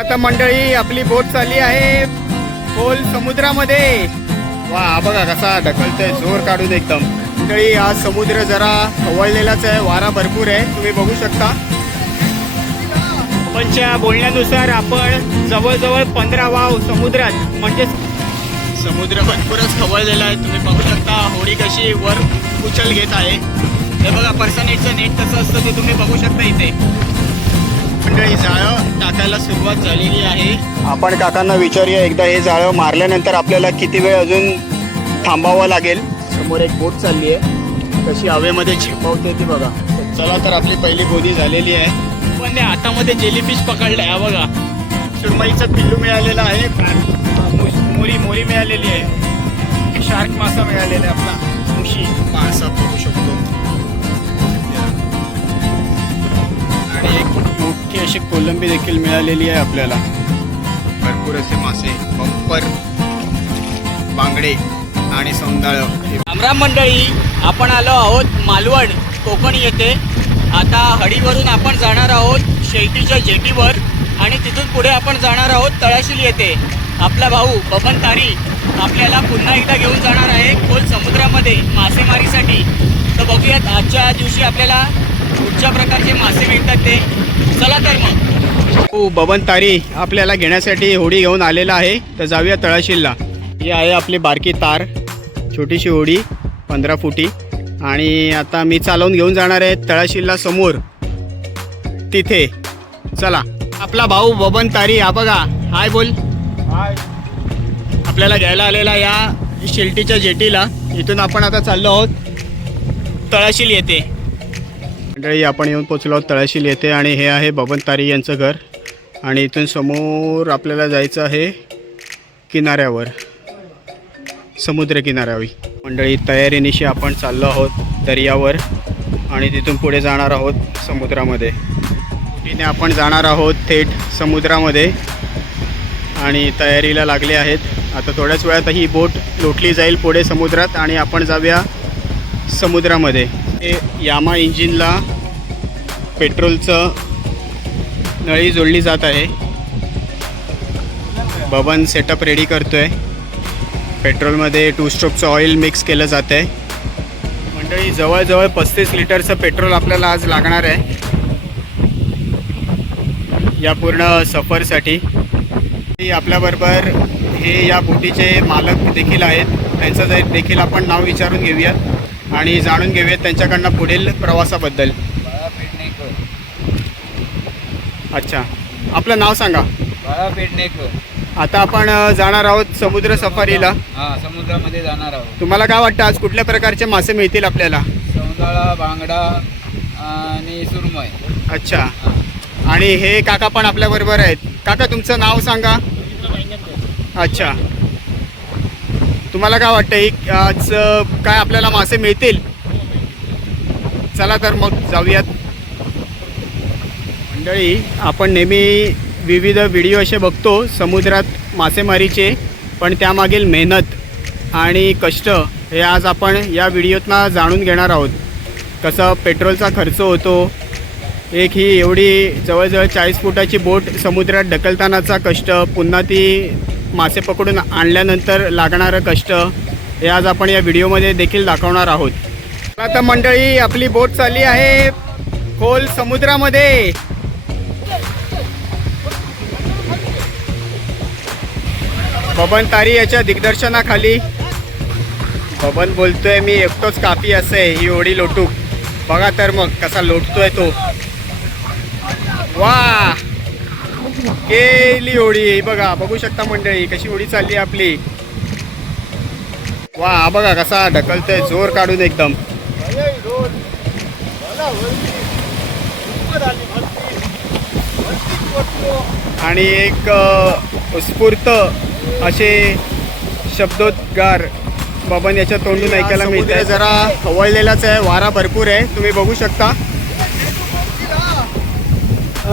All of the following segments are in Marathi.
आता मंडळी आपली बोट चालली आहे खोल समुद्रामध्ये. वा बघा कसा ढकलतोय जोर काढून एकदम. मंडळी हा समुद्र जरा खवळलेलाच आहे वारा भरपूर आहे तुम्ही बघू शकता. पंच्या बोलण्यानुसार आपण जवळजवळ पंधरा वाव समुद्रात म्हणजे समुद्र भरपूरच खवळलेला आहे तुम्ही बघू शकता होडी कशी वर उचल घेत आहे. हे बघा पर्सनेटचं नेट कसं असतं ते तुम्ही बघू शकता इथे. मंडळी जाळं? टाकायला सुरुवात झालेली आहे. आपण काकांना विचारूया एकदा हे जाळं मारल्यानंतर आपल्याला किती वेळ अजून थांबावं लागेल? समोर एक बोट चालली आहे कशी हवेमध्ये झेपवते ती बघा. चला तर आपली पहिली बोधी झालेली आहे. पण त्या हातामध्ये जेलीफिश पकडलाय हा बघा. सुरमईचं पिल्लू मिळालेलं आहे. मु- मोरी मोरी मिळालेली आहे. शार्क मासा मिळालेला आहे आपला. मुशी मासा बघू शकतो. अशी कोलंबी देखील मिळालेली आहे आपल्याला. भरपूर असे मासे बंपर बांगडे आणि सौंदाळ रामराम मंडळी आपण आलो आहोत मालवण कोकण येथे. आता हडीवरून आपण जाणार आहोत शेतीच्या जेटीवर आणि तिथून पुढे आपण जाणार आहोत तळाशील येथे. आपला भाऊ बबन तारी आपल्याला पुन्हा एकदा घेऊन जाणार आहे खोल समुद्रामध्ये मासेमारीसाठी. तर बघूयात आजच्या दिवशी आपल्याला कुठच्या प्रकारचे मासे मिळतात ते. चला तर मग. हो बबन तारी आपल्याला घेण्यासाठी होडी घेऊन आलेला आहे तर जाऊया तळाशीलला ही आहे आपली बारकी तार छोटीशी होडी पंधरा फुटी. आणि आता मी चालवून घेऊन जाणार आहे तळाशीलला समोर. तिथे. चला. आपला भाऊ बबन तारी हा बघा. हाय बोल. आपल्याला घ्यायला आलेला या शिल्टीच्या जेटीला. इथून आपण आता चाललो आहोत. तळाशील येते. मंडळी आपण येऊन पोचलो आहोत तळाशील येथे आणि हे आहे बबन तारी यांचं घर. आणि इथून समोर आपल्याला जायचं आहे किनाऱ्यावर समुद्र किनाऱ्यावर. मंडळी तयारीनिशी आपण चाललो आहोत दर्यावर आणि तिथून पुढे जाणार आहोत समुद्रामध्ये. तिने आपण जाणार आहोत थेट समुद्रामध्ये आणि तयारीला लागले आहेत. आता थोड्याच वेळात ही बोट लोटली जाईल पुढे समुद्रात आणि आपण जाऊया समुद्रामध्ये. हे यामा इंजिनला पेट्रोलचं नळी जोडली जात आहे. बबन सेटअप रेडी करतोय. पेट्रोलमध्ये टू स्ट्रोकचं ऑइल मिक्स केलं जातं आहे मंडळी जवळजवळ पस्तीस लिटरचं पेट्रोल आपल्याला आज लागणार आहे. या पूर्ण सफरसाठी. आपल्याबरोबर हे या बोटीचे मालक देखील आहेत. त्यांचं देखील आपण नाव विचारून घेऊयात. आणि जाणून घेऊयात त्यांच्याकडनं पुढील प्रवासाबद्दल. बाळा पेडणेकर अच्छा. आपलं नाव सांगा. बाळा पेडणेकर आता आपण अ, जाणार आहोत समुद्र सफारीला. हा समुद्रामध्ये जाणार आहोत तुम्हाला काय वाटतं आज कुठल्या प्रकारचे मासे मिळतील आपल्याला? सौंदाळा बांगडा आणि सुरमय अच्छा. आणि हे काका पण आपल्याबरोबर आहेत. काका तुमचं नाव सांगा. अच्छा. तुम्हाला काय वाटतं एक आज काय आपल्याला मासे मिळतील? चला तर मग जाऊयात. मंडळी आपण नेहमी विविध व्हिडिओ असे बघतो समुद्रात मासेमारीचे पण त्यामागील मेहनत आणि कष्ट हे आज आपण या व्हिडिओतनं जाणून घेणार आहोत. कसं पेट्रोलचा खर्च होतो एक ही एवढी जवळजवळ चाळीस फुटाची बोट समुद्रात ढकलतानाचा कष्ट पुन्हा ती मासे पकडून आणल्यानंतर लागणारं कष्ट हे आज आपण या व्हिडिओमध्ये देखील दाखवणार आहोत. आता मंडळी आपली बोट चालली आहे खोल समुद्रामध्ये. बबन तारी याच्या दिग्दर्शनाखाली. बबन बोलतोय मी एकटोच कापी असे ही ओढी लोटू. बघा तर मग कसा लोटतोय तो. वा केली होडी. ही बघा बघू शकता मंडळी कशी होडी चालली आपली. वा बघा कसा ढकलतोय जोर काढून एकदम. आणि एक अ, उत्स्फूर्त असे शब्दोद्गार बाबान याच्या तोंडून ऐकायला मिळते जरा खवळलेलाच आहे वारा भरपूर आहे. तुम्ही बघू शकता.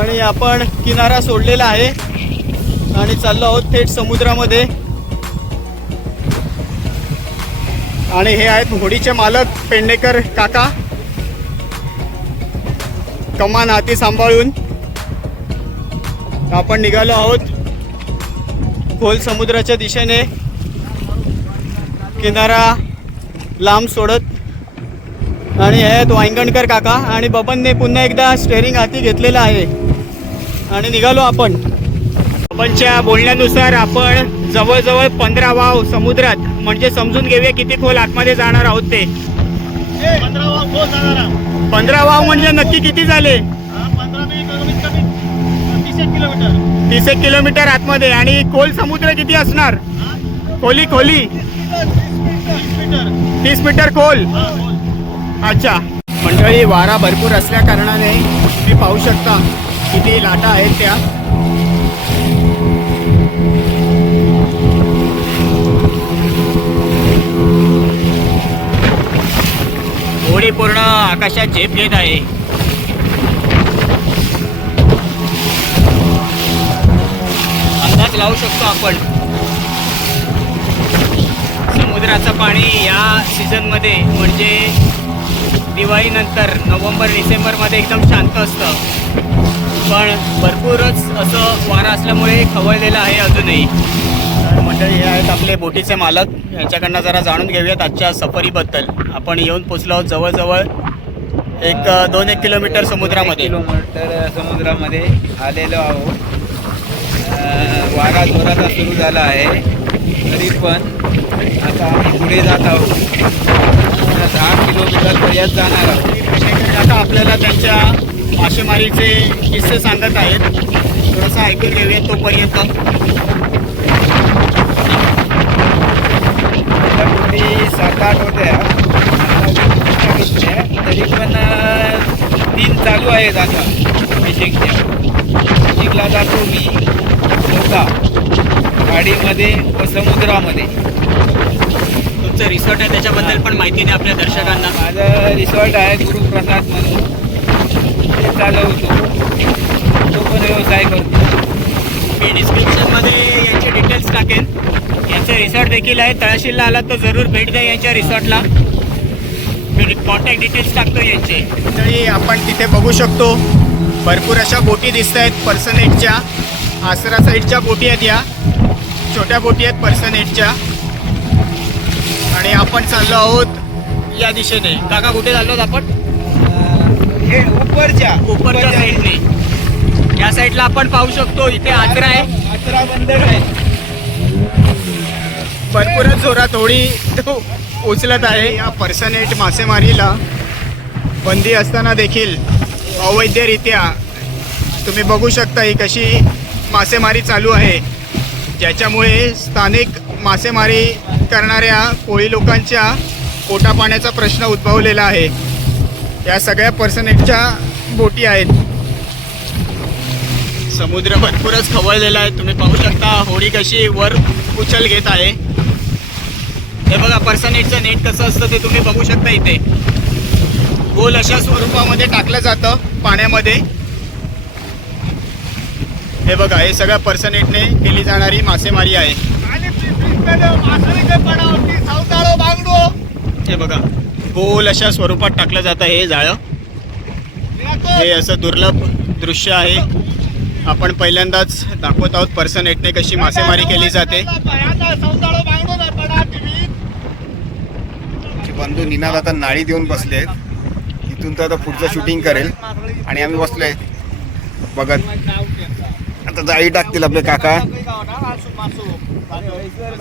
आणि आपण किनारा सोडलेला आहे. आणि चाललो आहोत थेट समुद्रामध्ये. आणि हे आहेत होडीचे मालक पेडणेकर काका. कमान हाती सांभाळून आपण निघालो आहोत खोल समुद्राच्या दिशेने. किनारा लांब सोडत. आणि हे आहेत वांगणकर काका. आणि बबनने पुन्हा एकदा स्टेअरिंग हाती घेतलेलं आहे. आणि निघालो आपण. आपणच्या बोलण्यानुसार आपण जवळजवळ पंधरा वाव समुद्रात म्हणजे समजून घेऊया किती खोल आतमध्ये जाणार आहोत ते. पंधरा वाव म्हणजे नक्की किती झाले? तीस एक किलोमीटर आतमध्ये. आणि खोल समुद्र किती असणार? खोली खोली. तीस मीटर खोल. अच्छा. मंडळी वारा भरपूर असल्या कारणाने तुम्ही पाहू शकता. किती लाटा आहेत त्या? होळी पूर्ण आकाशात झेप घेत आहे. अंदाज लावू शकतो आपण. समुद्राचं पाणी या सीझनमध्ये म्हणजे दिवाळीनंतर नोव्हेंबर डिसेंबरमध्ये एकदम शांत असतं. पण भरपूरच असं वारा असल्यामुळे खवळलेलं आहे अजूनही. तर मंडळी हे आहेत आपले बोटीचे मालक. यांच्याकडनं जरा जाणून घेऊयात आजच्या सफरीबद्दल. आपण येऊन पोचलो आहोत जवळजवळ एक दोन एक किलोमीटर समुद्रामध्ये. किलोमीटर समुद्रामध्ये आलेलो आहोत. वारा जोराचा सुरू झाला आहे. तरी पण आता आम्ही पुढे जात आहोत. दहा किलोमीटर पर्यंत जाणार आहोत. आता आपल्याला त्यांच्या मासेमारीचे किस्से सांगत आहेत. थोडंसं ऐकून घेऊयात तोपर्यंत. बोटी सात आठ होत्या. तरी पण तीन चालू आहेत आता. फिशिंगच्या फिशिंगला जातो मी स्वतः. गाडीमध्ये व समुद्रामध्ये. तुमचं रिसॉर्ट आहे त्याच्याबद्दल पण माहिती नाही आपल्या दर्शकांना. माझं रिसॉर्ट आहे गुरुप्रसाद म्हणून. ते चालवतो. तो पण व्यवसाय करतो? मी डिस्क्रिप्शनमध्ये यांचे डिटेल्स टाकेन. यांचं रिसॉर्ट देखील आहे. तळाशीला आला तर जरूर भेट द्या यांच्या रिसॉर्टला मी कॉन्टॅक्ट डिटेल्स टाकतो यांचे. तरी आपण तिथे बघू शकतो. भरपूर अशा बोटी दिसत आहेत पर्सनेटच्या आसरा साईडच्या बोटी आहेत या. छोट्या बोटी आहेत पर्सनेटच्या आणि आपण चाललो आहोत या दिशेने. काका कुठे चाललो आहोत आपण? हे उपरच्या. उपरच्या साईडने या साईडला आपण पाहू शकतो इथे आचरा आहे. अठरा बंदर आहे. भरपूरच जोरात होडी उचलत आहे. या पर्सनेट मासेमारीला बंदी असताना देखील अवैधरित्या तुम्ही बघू शकता ही कशी मासेमारी चालू आहे. ज्याच्यामुळे स्थानिक मासेमारी करणाऱ्या कोळी लोकांच्या पोटापाण्याचा प्रश्न उद्भवलेला आहे. या सगळ्या पर्सनेटच्या बोटी आहेत. समुद्र भरपूरच खवळलेला आहे. तुम्ही पाहू शकता होडी कशी वर उचल घेत आहे. हे बघा पर्सनेटचं नेट कसं असतं ते तुम्ही बघू शकता इथे. गोल अशा स्वरूपामध्ये टाकलं जातं पाण्यामध्ये. हे बघा हे सगळं पर्सनेटने केली जाणारी मासेमारी आहे. हे बघा गोल अशा स्वरूपात टाकलं जातं हे जाळं. हे असं दुर्लभ दृश्य आहे. आपण पहिल्यांदाच दाखवत आहोत पर्सनेटने कशी मासेमारी केली जाते. बंधू निनाद आता नाळी देऊन बसले इथून तर आता पुढचं शूटिंग करेल. आणि आम्ही बसलोय. बघत. आता जाळी टाकतील आपले काका.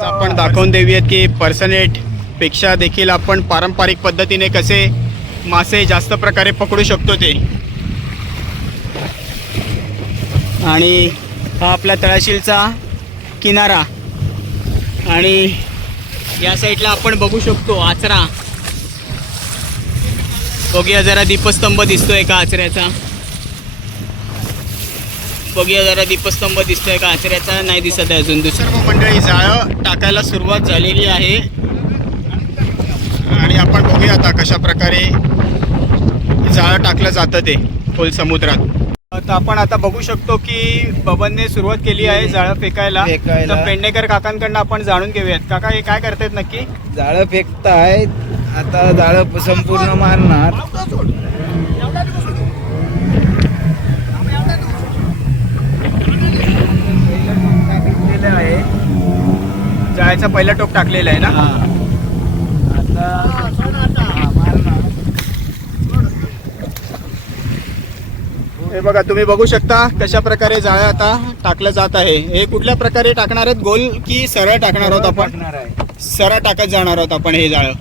आपण दाखवून देऊयात की पर्सनेट पेक्षा देखील आपण पारंपरिक पद्धतीने कसे मासे जास्त प्रकारे पकडू शकतो ते. आणि हा आपल्या तळाशीलचा किनारा. आणि या साईडला आपण बघू शकतो आचरा. बघूया जरा दीपस्तंभ दिसतोय का आचऱ्याचा. बघूया जरा दीपस्तंभ दिसतोय का आचऱ्याचा नाही दिसत आहे अजून दुसरं. मंडळी जाळं टाकायला सुरुवात झालेली आहे. बघूया आता कशा प्रकारे जाळं टाकलं जातं ते खोल समुद्रात. तर आपण आता बघू शकतो की बबनने सुरुवात केली आहे जाळं फेकायला. फेकायला. तर काकांकडनं आपण जाणून घेऊयात. काका हे काय करतायत नक्की? जाळं फेकतायत. आता जाळं संपूर्ण मारणार. जाळ्याचा पहिला टोक टाकलेलं आहे ना? हे बघा तुम्ही बघू शकता कशा प्रकारे जाळ्या आता टाकलं जात आहे. हे कुठल्या प्रकारे टाकणार आहेत? गोल की सरळ टाकणार आहोत आपण? सरळ टाकत जाणार आहोत आपण हे जाळं.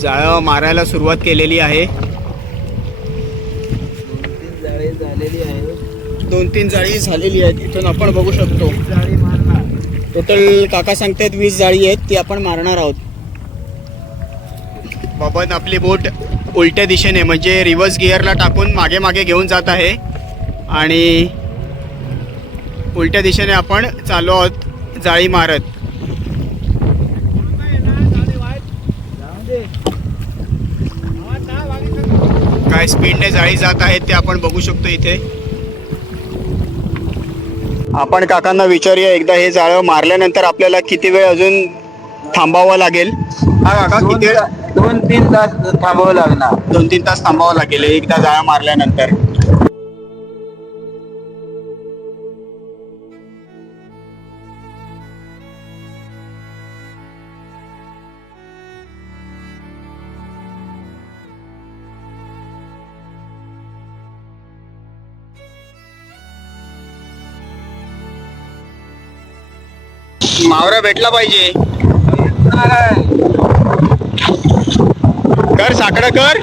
जाळं मारायला सुरुवात केलेली आहे. तीन जाळी झालेली आहे दोन तीन जाळी झालेली आहेत. इथून आपण बघू शकतो. टोटल काका सांगतायत वीस जाळी आहेत ती आपण मारणार आहोत. बबन आपली बोट उलट्या दिशेने म्हणजे रिव्हर्स गिअरला टाकून मागे मागे घेऊन जात आहे. आणि उलट्या दिशेने आपण चालू आहोत जाळी मारत. काय स्पीडने जाळी जात आहेत ते आपण बघू शकतो इथे. आपण काकांना विचारूया एकदा हे जाळं मारल्यानंतर आपल्याला किती वेळ अजून थांबावं लागेल? हा काका किती वेळ? दोन तीन तास थांबावं लागणार. दोन तीन तास थांबावं लागेल. एकदा जाळा मारल्यानंतर. मावरा भेटला पाहिजे. कर साकडं कर.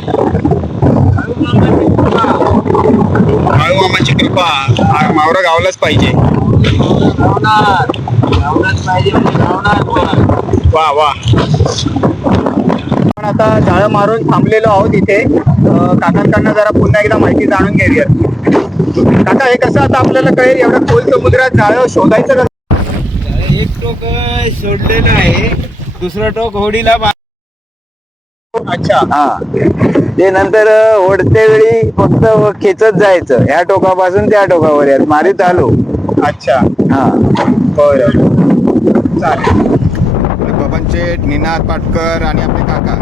मामाची कृपा. मावरा गावलाच पाहिजे. वा वा. आपण आता जाळं मारून थांबलेलो आहोत इथे. काकांकडनं जरा पुन्हा एकदा माहिती जाणून घेऊया काका हे कसं आता आपल्याला कळेल? एवढं खोल समुद्रात जाळं शोधायचं कसं? एक टोक सोडलेलं आहे. दुसरं टोक होडीला हा. ते नंतर ओढते वेळी फक्त खेचत जायचं. ह्या टोकापासून त्या टोकावर यात मारीत आलो. अच्छा. हा. बरं. चालेल. बबनचे निनाद पाटकर आणि आपले काका.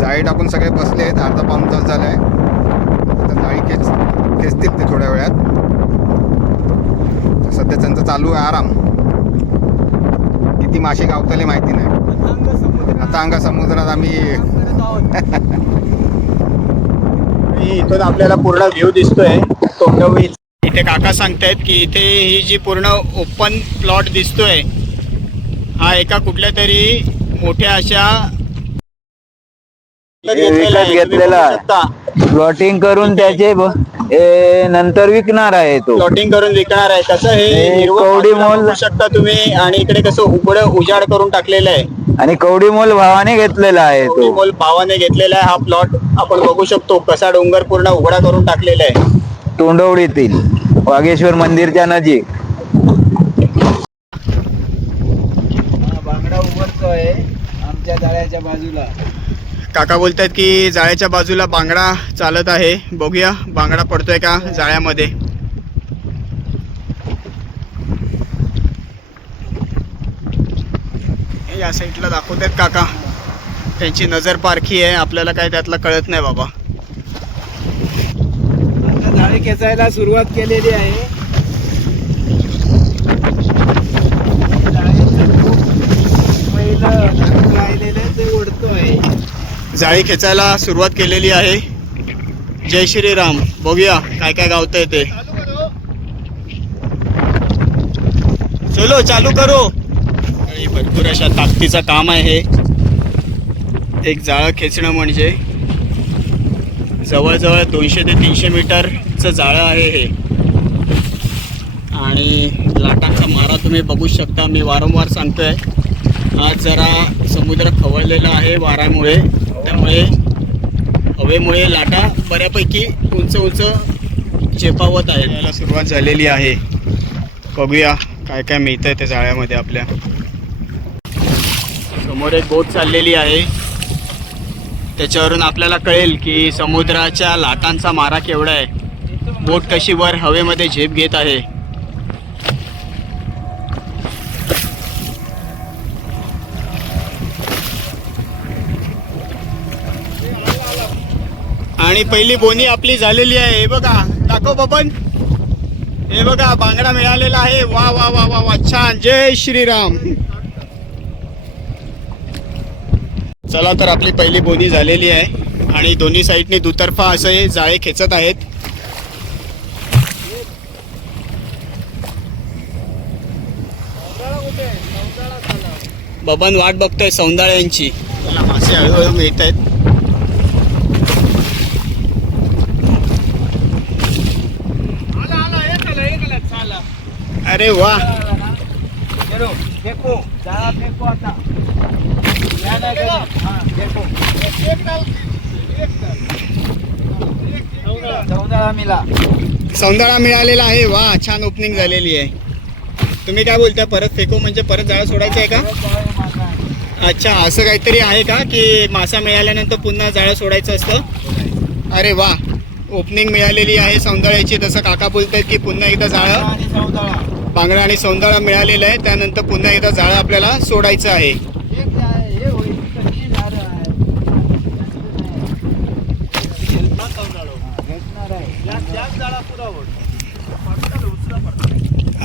जाळी टाकून सगळे बसले आहेत अर्धा पाऊण तास झालाय. आता जाळी खेच खेचतील ते थोड्या वेळात. सध्या त्यांचं चालू आहे आराम. किती मासे गावतले माहिती नाही. आता अंगा समुद्रात आम्ही इथून आपल्याला पूर्ण व्ह्यू दिसतोय तोंडवी इथे काका सांगतायत की इथे ही जी पूर्ण ओपन प्लॉट दिसतोय हा एका कुठल्या तरी मोठ्या अशा विकत घेतलेला आहे. प्लॉटिंग करून त्याचे ब- ए, नंतर विकणार आहे तो. प्लॉटिंग करून विकणार आहे. कसं हे हे हिरवं कवडी मोल- बघू शकता तुम्ही. आणि इकडे कसं उघड उजाड करून टाकलेलं आहे. आणि कवडी मोल भावाने घेतलेला आहे तो. मोल भावाने घेतलेला आहे हा प्लॉट आपण बघू शकतो कसा डोंगर पूर्ण उघडा करून टाकलेला आहे. तोंडवडीतील वागेश्वर मंदिरच्या नजीक. हा, बांगडा उभरतोय आमच्या जाळ्याच्या बाजूला. काका बोलतात की जाळ्याच्या बाजूला बांगडा चालत आहे. बघूया बांगडा पडतोय का जाळ्यामध्ये? या साईडला दाखवतात काका. त्यांची नजर पारखी आहे आपल्याला काय त्यातलं कळत नाही बाबा. आता जाळी खेचायला सुरुवात केलेली आहे. पहिलं राहिलेलं ते ओढतोय जाळी खेचायला सुरुवात केलेली आहे. जय श्रीराम. बघूया काय काय गावतंय ते. चलो चालू करो. भरपूर अशा ताकदीचं काम आहे. एक जाळं खेचणं म्हणजे. जवळजवळ दोनशे ते तीनशे मीटरचं जाळं आहे हे. आणि लाटांचा मारा तुम्ही बघू शकता. मी वारंवार सांगतोय. आज जरा समुद्र खवळलेला आहे वाऱ्यामुळे. त्यामुळे हवेमुळे लाटा बऱ्यापैकी उंच उंच चेपावत आहे याला सुरुवात झालेली आहे. बघूया काय काय मिळतं आहे त्या जाळ्यामध्ये आपल्या. समोर एक बोट चाललेली आहे. त्याच्यावरून आपल्याला कळेल की समुद्राच्या लाटांचा मारा केवढा आहे. बोट कशी वर हवेमध्ये झेप घेत आहे. आणि पहिली बोनी आपली झालेली आहे. हे बघा दाखव बबन. हे बघा बांगडा मिळालेला आहे. वा वा वा वा वा. छान. जय श्रीराम. चला तर आपली पहिली बोनी झालेली आहे. आणि दोन्ही साईडने दुतर्फा असे जाळे खेचत आहेत. बबन वाट बघतोय सौंदाळ्यांची. मासे हळूहळू मिळत आहेत अरे वा. फेको. जाळा फेको आता? हा, सौंदाळा मिळालेला आहे. वा छान ओपनिंग झालेली आहे. तुम्ही काय बोलताय? परत फेको म्हणजे परत जाळं सोडायचं आहे. का अच्छा असं काहीतरी आहे का? की मासा मिळाल्यानंतर पुन्हा जाळं सोडायचं असतं? अरे वा. ओपनिंग मिळालेली आहे सौंदाळ्याची तसं काका बोलतायत की पुन्हा एकदा जाळं. बांगडा आणि सौंदाळा मिळालेलं आहे. त्यानंतर पुन्हा एकदा जाळं आपल्याला सोडायचं आहे.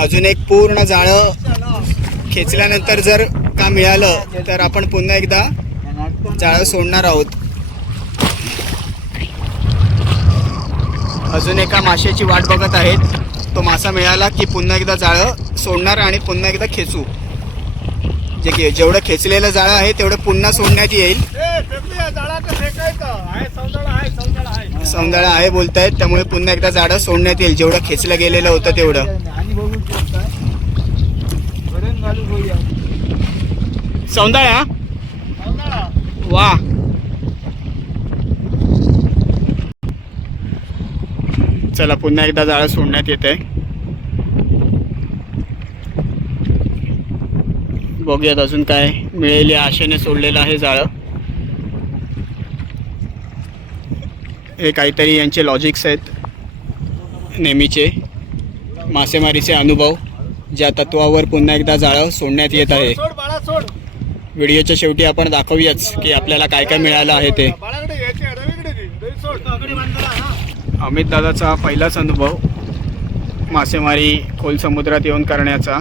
अजून एक पूर्ण जाळं खेचल्यानंतर जर का मिळालं तर आपण पुन्हा एकदा जाळं सोडणार आहोत. अजून एका माशाची वाट बघत आहेत. तो मासा मिळाला की पुन्हा एकदा जाळं सोडणार आणि पुन्हा एकदा खेचू. जे की जेवढं खेचलेलं जाळं आहे तेवढं पुन्हा सोडण्यात येईल. सौंदाळा आहे बोलतायत त्यामुळे पुन्हा एकदा जाळं सोडण्यात येईल. जेवढं खेचलं गेलेलं होतं तेवढं. सौंदाळा. वा. चला पुन्हा एकदा जाळं सोडण्यात येत आहे बघूयात अजून काय मिळेल या आशेने सोडलेलं आहे जाळं. हे काहीतरी यांचे लॉजिक्स आहेत. नेहमीचे. मासेमारीचे अनुभव ज्या तत्वावर पुन्हा एकदा जाळं सोडण्यात येत आहे. व्हिडिओच्या शेवटी आपण दाखवूयाच की आपल्याला काय काय मिळालं आहे ते. अमित दादाचा पहिलाच अनुभव मासेमारी खोल समुद्रात येऊन करण्याचा.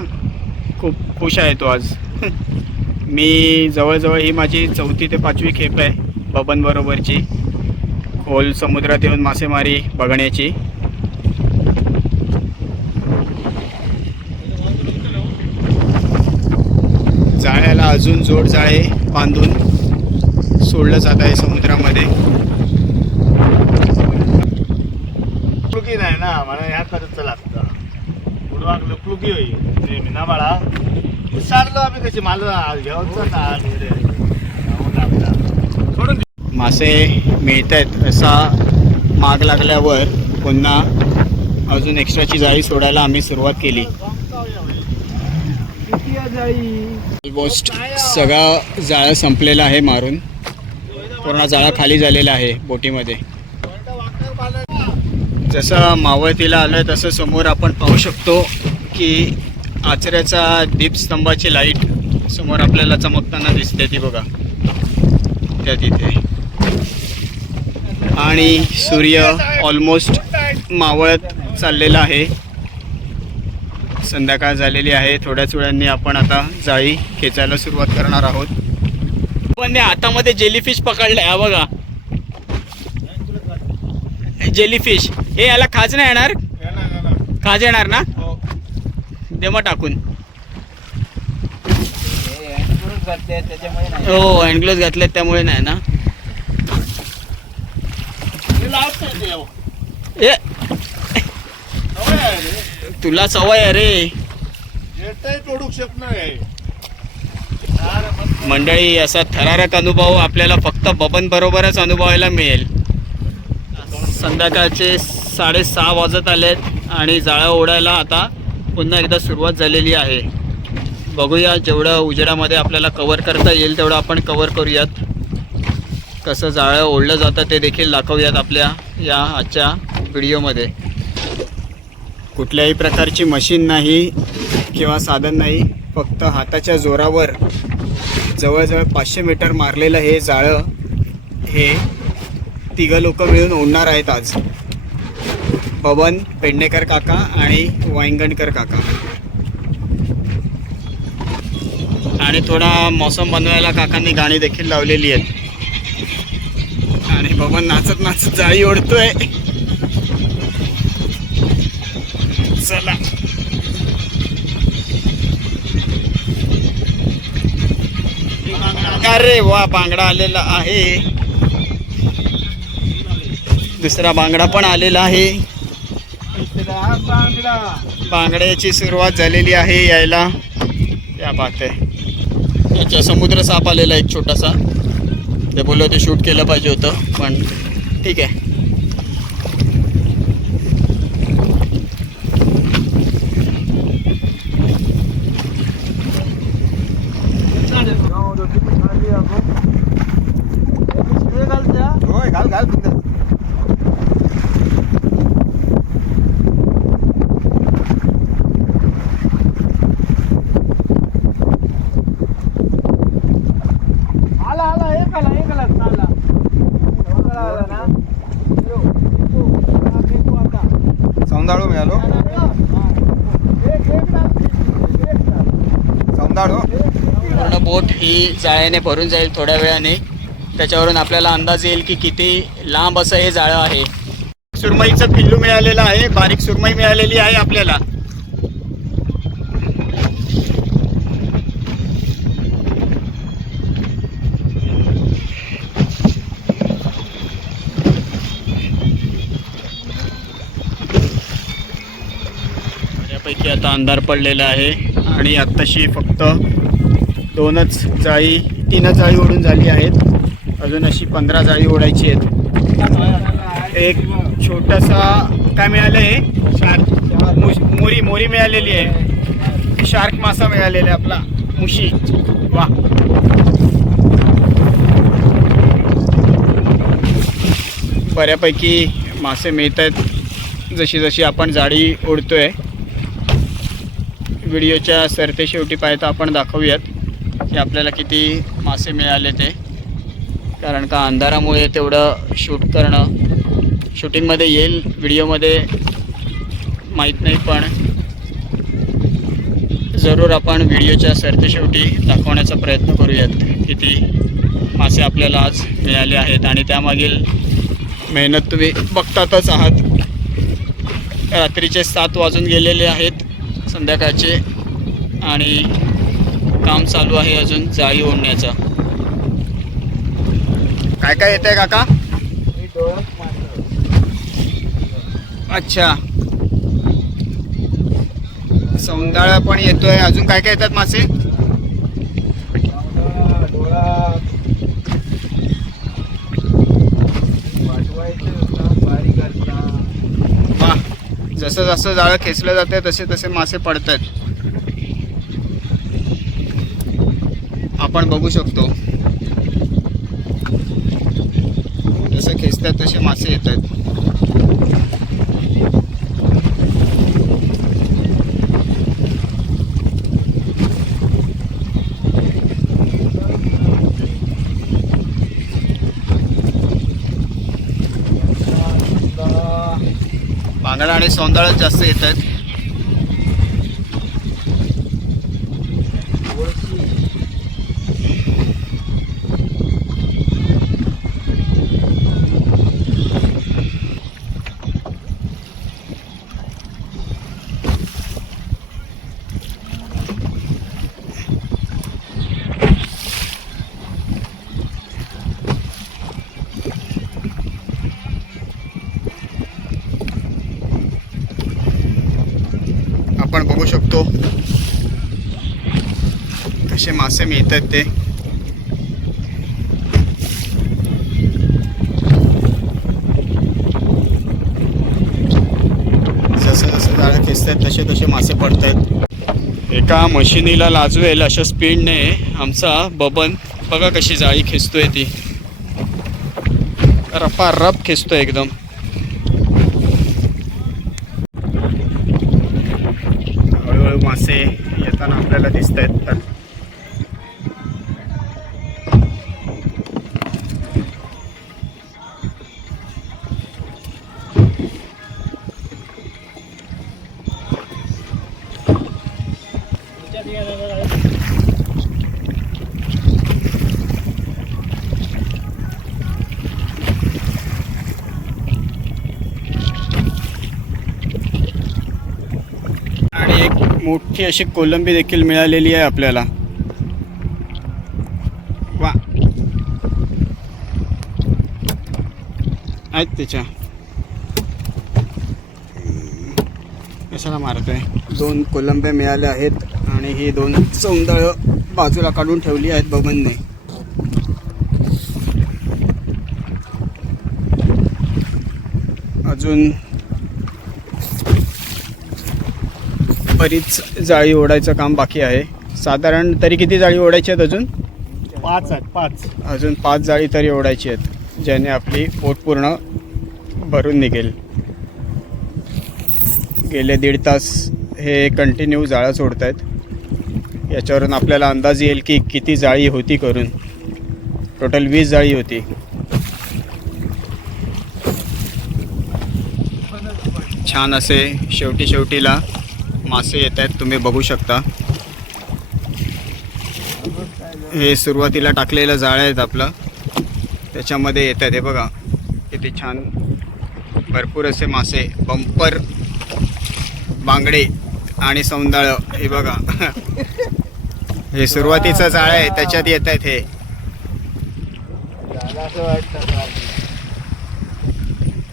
खूप खुश आहे तो आज. मी जवळजवळ ही माझी चौथी ते पाचवी खेप आहे बबनबरोबरची खोल समुद्रात येऊन मासेमारी बघण्याची. जाळ्याला अजून जोड जाळे बांधून सोडलं जात आहे समुद्रामध्ये. लुकी नाही ना मला ह्या करत लागतं. बुडवाक लुकलुकी होई नेहमी ना बाळा विचारलो आम्ही कशी मला घ्यावचं ना रे? सोडून मासे मिळत आहेत असा माग लागल्यावर पुन्हा अजून एक्स्ट्राची जाळी सोडायला आम्ही सुरुवात केली. ऑलमोस्ट सगळा जाळं संपलेला आहे मारून. पूर्ण जाळा खाली झालेला आहे बोटीमध्ये. जसं मावळतीला आलं तसं समोर आपण पाहू शकतो की आचऱ्याचा दीपस्तंभाची लाइट समोर आपल्याला चमकताना दिसते ती बघा. त्या तिथे. आणि सूर्य ऑलमोस्ट मावळत चाललेला आहे. संध्याकाळ झालेली आहे. थोड्याच वेळांनी आपण आता जाळी खेचायला सुरुवात करणार आहोत. पण आतामध्ये जेलीफिश पकडलं आहे बघा. जेलीफिश हे याला खाज नाही येणार? खाज येणार ना? दे मग टाकून. हे हो हँडग्लोव्ह घातले त्यामुळे नाही ना? ए! तुला सवय आहे रे. तोडू शकणार मंडळी असा थरारक अनुभव आपल्याला फक्त बबन बरोबरच अनुभवायला मिळेल. संध्याकाळचे साडेसहा वाजत आलेत आणि जाळं ओढायला आता पुन्हा एकदा सुरुवात झालेली आहे. बघूया जेवढं उजेडामध्ये आपल्याला कवर करता येईल तेवढं आपण कवर करूयात. कसं जाळं ओढलं जातं ते देखील दाखवूयात आपल्या या आजच्या व्हिडिओमध्ये. कुठल्याही प्रकारची मशीन नाही किंवा साधन नाही फक्त हाताच्या जोरावर जवळजवळ पाचशे मीटर मारलेलं हे जाळं हे तिघं लोक मिळून ओढणार आहेत आज. पवन पेडणेकर काका आणि वाईंगणकर काका. आणि थोडा मौसम बनवायला काकांनी गाणी देखील लावलेली आहेत. आणि पवन नाचत नाचत जाळी ओढतोय. चला. अरे वा बांगडा आलेला आहे. दुसरा बांगडा पण आलेला आहे. बांगड्याची सुरुवात झालेली आहे यायला. त्या बात आहे. याच्या समुद्र साप आलेला एक छोटासा. ते बोललो ते शूट केलं पाहिजे होतं पण ठीक आहे होय घाल घाल बिंदास. आला आला एक आला एक आला आला एवढा आला ना यो, यो, हा, फेकू आता. सौंदाळू मिळालो एक, एक टाक, एक टाक. सौंदाळू पूर्ण बोट ही जाळ्याने भरून जाईल थोड्या वेळाने. त्याच्यावरून आपल्याला अंदाज येईल की किती लांब असं हे जाळं आहे. सुरमईचं पिल्लू मिळालेलं आहे. बारीक सुरमई मिळालेली आहे आपल्याला. आता अंधार पडलेला आहे. आणि आत्ताशी फक्त दोनच जाळी तीनच जाळी ओढून झाली आहेत. अजून अशी पंधरा जाळी ओढायची आहेत. एक छोटासा काय मिळालं आहे शार्क मोरी मोरी मिळालेली आहे. शार्क मासा मिळालेला आहे आपला. मुशी. वा. बऱ्यापैकी मासे मिळत आहेत जशी जशी आपण जाळी ओढतोय. व्हिडिओच्या सरते शेवटी पाहता आपण दाखवूयात. की आपल्याला किती मासे मिळाले ते. कारण का अंधारामुळे तेवढं शूट करणं शूटिंगमध्ये येईल व्हिडिओमध्ये माहीत नाही पण जरूर आपण व्हिडिओच्या सरतेशेवटी दाखवण्याचा प्रयत्न करूयात किती मासे आपल्याला आज मिळाले आहेत. आणि त्यामागील मेहनत तुम्ही बघतातच आहात. रात्रीचे सात वाजून गेलेले आहेत संध्याकाळचे. आणि काम चालू आहे अजून जाळी ओढण्याचं. काय काय येत आहे काका? हे. अच्छा. सौंदाळा पण येतोय. अजून काय काय येतात मासे. वा जसं जसं जाळं खेचलं जाते तसे तसे मासे पडत आहेत आपण बघू शकतो. जसं खेचतात तसे मासे येत आहेत बांगडा आणि सौंदळच जास्त येत आहेत आपण बघू शकतो कसे मिळतात ते जसं जसं जाळं खेचतात तसे तसे मासे पडत आहेत एका मशिनीला लाजवेल अशा स्पीडने आमचा बबन बघा कशी जाळी खेचतोय ती. रफा रफ खेचतोय एकदम. हळूहळू मासे येताना आपल्याला दिसत आहेत मोठी अशी कोलंबी देखील मिळालेली आहे आपल्याला. वा. आहेत त्याच्या. कशाला मारतोय? दोन कोलंब्या मिळाल्या आहेत आणि ही दोन सौंदळ बाजूला काढून ठेवली आहेत बबनने. अजून बरीच जाळी ओढायचं काम बाकी आहे. साधारण तरी किती जाळी ओढायची आहेत अजून? पाच आहेत पाच. अजून पाच जाळी तरी ओढायची आहेत ज्याने आपली पोट पूर्ण भरून निघेल. गेले दीड तास हे कंटिन्यू जाळं सोडत आहेत याच्यावरून आपल्याला अंदाज येईल की किती जाळी होती करून. टोटल वीस जाळी होती. छान असे शेवटी शेवटीला मासे येत आहेत तुम्ही बघू शकता. हे सुरुवातीला टाकलेलं जाळं आहेत आपलं. त्याच्यामध्ये येत आहेत हे बघा. किती छान. भरपूर असे मासे. बंपर बांगडे आणि सौंदाळं हे बघा. हे सुरुवातीचं जाळं आहे त्याच्यात येत आहेत हे.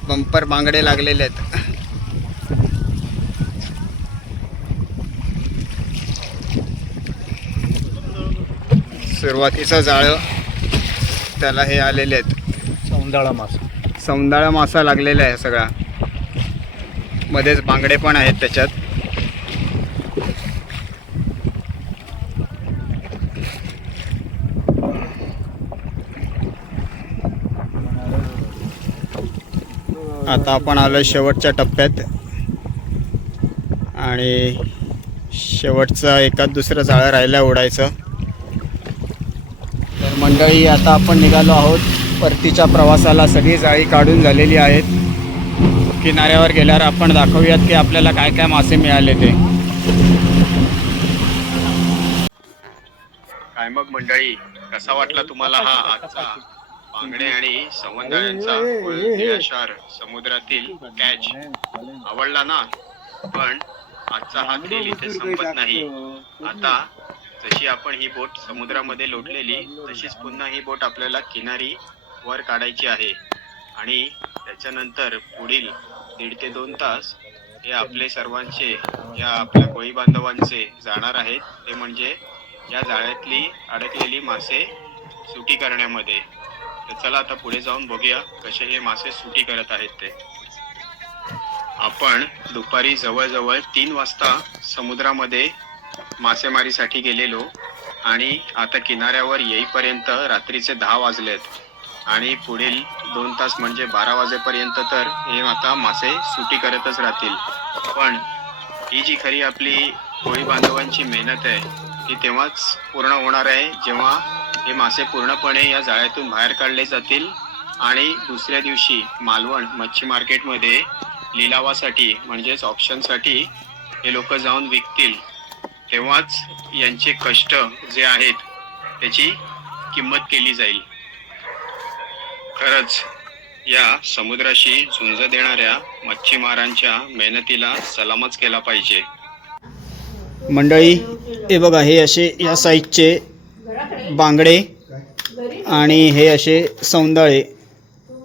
बंपर बांगडे लागलेले आहेत. सुरुवातीचं जाळं त्याला हे आलेले आहेत. सौंदाळा मासा. सौंदाळा मासा लागलेला आहे सगळा. मध्येच बांगडे पण आहेत त्याच्यात. आता आपण आलो शेवटच्या टप्प्यात. आणि शेवटचं एकाच दुसरं जाळं राहिलं तर मंडळी आता आपण निघालो आहोत. परतीच्या प्रवासाला सगळी जाळी काढून झालेली आहेत. किनाऱ्यावर गेल्यावर आपण दाखवूयात की आपल्याला काय काय मासे मिळाले ते. काय मग मंडळी कसा वाटला तुम्हाला हा आजचा बांगडे आणि समुद्रांचा समुद्रातील कॅच आवडला ना? पण आजचा हा खेळ इथे संपत नाही. आता जशी आपण ही बोट समुद्रामध्ये लोटलेली तशीच पुन्हा ही बोट आपल्याला किनारी वर काढायची आहे. आणि त्याच्यानंतर पुढील दीड ते दोन तास हे आपले सर्वांचे या आपल्या कोळी बांधवांचे जाणार आहेत. ते म्हणजे या जाळ्यातली अडकलेली मासे सुटी करण्यामध्ये. तर चला आता पुढे जाऊन बघूया कसे हे मासे सुटी करत आहेत ते. आपण दुपारी जवळजवळ तीन वाजता समुद्रामध्ये मासेमारीसाठी गेलेलो आणि आता किनाऱ्यावर येईपर्यंत रात्रीचे दहा वाजलेत. आणि पुढील दोन तास म्हणजे बारा वाजेपर्यंत तर हे आता मासे सुटी करतच राहतील. पण ही जी खरी आपली कोळी बांधवांची मेहनत आहे ती तेव्हाच पूर्ण होणार आहे जेव्हा हे मासे पूर्णपणे या जाळ्यातून बाहेर काढले जातील आणि दुसऱ्या दिवशी मालवण मच्छी मार्केटमध्ये लिलावासाठी म्हणजेच ऑप्शनसाठी हे लोक जाऊन विकतील. तेव्हाच यांचे कष्ट जे आहेत त्याची किंमत केली जाईल. खरंच या समुद्राशी झुंज देणाऱ्या मच्छीमारांच्या मेहनतीला सलामच केला पाहिजे. मंडळी हे बघा हे असे या साईजचे बांगडे आणि हे असे सौंदाळे.